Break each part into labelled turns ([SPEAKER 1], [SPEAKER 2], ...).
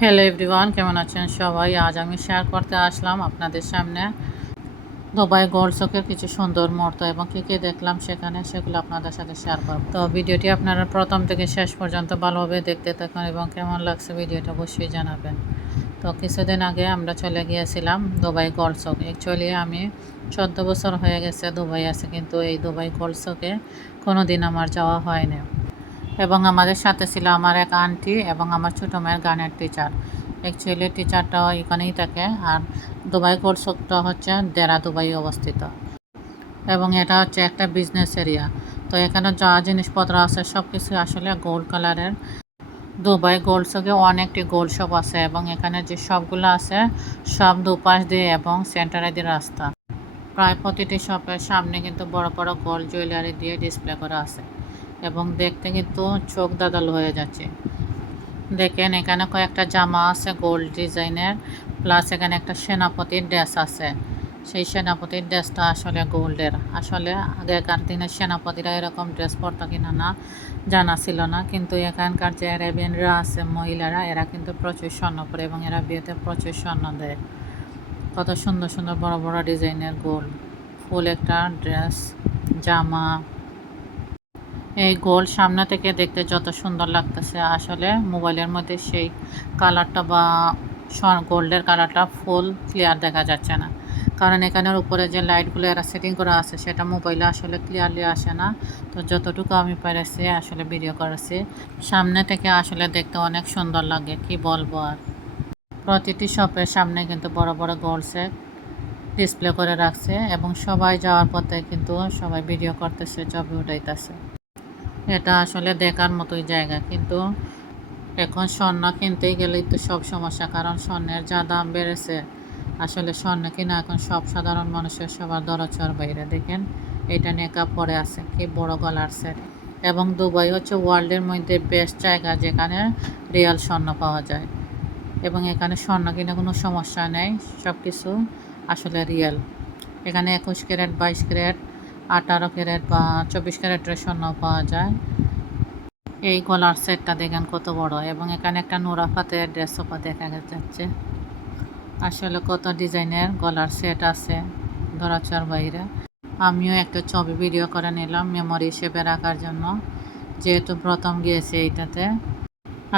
[SPEAKER 1] Hello everyone কেমন আছেন সবাই? আজ আমি শেয়ার করতে আসলাম আপনাদের সামনে দুবাই গোল্ড চকের কিছু সুন্দর মুহূর্ত এবং কী কী দেখলাম সেখানে সেগুলো আপনাদের সাথে শেয়ার করব। তো ভিডিওটি আপনারা প্রথম থেকে শেষ পর্যন্ত ভালোভাবে দেখতে থাকুন এবং কেমন লাগছে ভিডিওটা অবশ্যই জানাবেন। তো কিছুদিন আগে আমরা চলে গিয়েছিলাম দুবাই গোল্ড চক অ্যাকচুয়ালি আমি চোদ্দ বছর হয়ে গেছে দুবাই আছে, কিন্তু এই দুবাই গোল্ড চকে কোনো দিন আমার যাওয়া হয়নি। এবং আমাদের সাথে ছিল আমার এক আন্টি এবং আমার ছোটো মেয়ের গানের টিচার অ্যাকচুয়ালি টিচারটা এখানেই থাকে আর দুবাই কোর্সটা হচ্ছে দেরা দুবাই অবস্থিত। এবং এটা হচ্ছে একটা বিজনেস এরিয়া তো এখানে যা জিনিসপত্র আছে সব কিছু আসলে গোল্ড কালারের দুবাই গোল্ড শপে অনেকটি গোল্ড শপ আছে এবং এখানে যে শপগুলো আছে, সব দুপাশ দিয়ে এবং সেন্টারে দিয়ে রাস্তা। প্রায় প্রতিটি শপের সামনে কিন্তু বড় বড় গোল্ড জুয়েলারি দিয়ে ডিসপ্লে করা আছে। এবং দেখতে কিন্তু চোখ দাদাল হয়ে যাচ্ছে। দেখেন, এখানে কয়েকটা জামা আছে গোল্ড ডিজাইনের প্লাস এখানে একটা সেনাপতির ড্রেস আছে। সেই সেনাপতির ড্রেসটা আসলে গোল্ডের। আসলে আগেকার দিনের সেনাপতিরা এরকম ড্রেস পরতো কিনা না, জানা ছিল না। কিন্তু এখানকার যে অ্যারেবিয়ানরা আছে, মহিলারা, এরা কিন্তু প্রচুর স্বর্ণ পরে এবং এরা বিয়েতে প্রচুর স্বর্ণ দেয়। কত সুন্দর সুন্দর বড় বড় ডিজাইনের গোল্ড ফুল একটা ড্রেস জামা এই গোল সামনে থেকে দেখতে যত সুন্দর লাগতেছে, আসলে মোবাইলের মধ্যে সেই কালারটা বা গোল্ডের কালারটা ফুল ক্লিয়ার দেখা যাচ্ছে না। কারণ এখানের উপরে যে লাইটগুলো এরা সেটিং করা আছে, সেটা মোবাইলে আসলে ক্লিয়ারলি আসে না। তো যতটুকু আমি পেরেছি, আসলে ভিডিও করেছি, সামনে থেকে আসলে দেখতে অনেক সুন্দর লাগে, কি বলব আর। প্রতিটি শপের সামনে কিন্তু বড় বড় গোল্ড সেট ডিসপ্লে করে রাখছে, এবং সবাই যাওয়ার পথে কিন্তু সবাই ভিডিও করতেছে, ছবি উঠাইতেছে। এটা আসলে দেখার মতোই জায়গা। কিন্তু এখন স্বর্ণ কিনতেই গেলেই তো সব সমস্যা, কারণ স্বর্ণের যা দাম বেড়েছে, আসলে স্বর্ণ কিনা এখন সব সাধারণ মানুষের সবার দরচর বাইরে। দেখেন, এটা নেকাপ পরে আছে, কি বড় গলার সেট এবং দুবাই হচ্ছে ওয়ার্ল্ডের মধ্যে বেস্ট জায়গা, যেখানে রিয়াল স্বর্ণ পাওয়া যায়। এবং এখানে স্বর্ণ কিনে কোনো সমস্যা নেই সব কিছু আসলে রিয়েল এখানে একুশ ক্যারেট, বাইশ ক্যারেট আঠারো ক্যারেট বা চব্বিশ ক্যারেটের স্বর্ণ পাওয়া যায়। এই গলার সেটটা দেখেন কত বড় এবং এখানে একটা নোরা ফাতের ড্রেসওপা দেখা যাচ্ছে। আসলে কত ডিজাইনের গলার সেট আছে ধরাচার বাইরে। আমিও একটা ছবি ভিডিও করে নিলাম মেমোরি হিসেবে রাখার জন্য। যেহেতু প্রথম গিয়েছি এইটাতে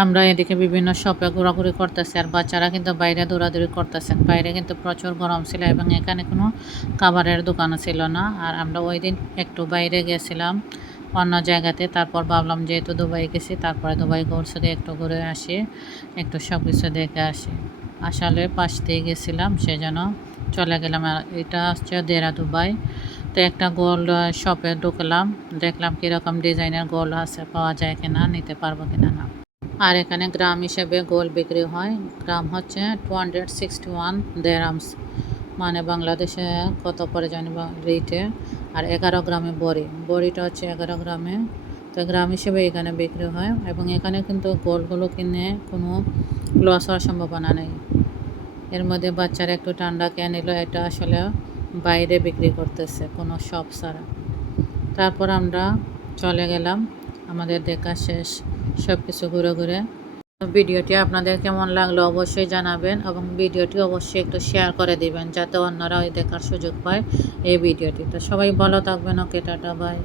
[SPEAKER 1] আমরা এদিকে বিভিন্ন শপে ঘোরাঘুরি করতেছি, আর বাচ্চারা কিন্তু বাইরে দৌড়াদৌড়ি করতেছেন। বাইরে কিন্তু প্রচুর গরম ছিল এবং এখানে কোনো খাবারের দোকানও ছিল না। আর আমরা ওই দিন একটু বাইরে গেছিলাম, অন্য জায়গাতে। তারপর ভাবলাম যেহেতু দুবাই গেছি, তারপরে দুবাই গোলসে একটু ঘুরে আসি, একটু সব কিছু দেখে আসি। আসলে পাশ দিয়ে গেছিলাম, সেজন্য চলে গেলাম। আর এটা হচ্ছে দেরা দুবাই। তো একটা গোল্ড শপে ঢুকলাম, দেখলাম কীরকম ডিজাইনের গোল্ড আছে, পাওয়া যায় কিনা, নিতে পারব কিনা না। আর এখানে গ্রাম হিসেবে গোল বিক্রি হয়। গ্রাম হচ্ছে two hundred sixty one dirhams মানে বাংলাদেশে কত পরে জানি রেটে আর এগারো গ্রামে বড়ি। বড়িটা হচ্ছে এগারো গ্রামে। তো গ্রাম হিসেবে এখানে বিক্রি হয় এবং এখানে কিন্তু গোলগুলো কিনে কোনো লস হওয়ার সম্ভাবনা নেই। এর মধ্যে বাচ্চারা একটু ঠান্ডা খেয়ে নিল, এটা আসলে বাইরে বিক্রি করতেছে কোনো শপ ছাড়া। তারপর আমরা চলে গেলাম। আমাদের দেখা শেষ। সব কিছু ঘুরে ঘুরে ভিডিওটি আপনাদের কেমন লাগল অবশ্যই জানাবেন এবং ভিডিওটি অবশ্যই একটু শেয়ার করে দিবেন যাতে অন্যরা ওই দেখার সুযোগ পায় এই ভিডিওটি। তো সবাই ভালো থাকবেন। ওকে, টাটা বাই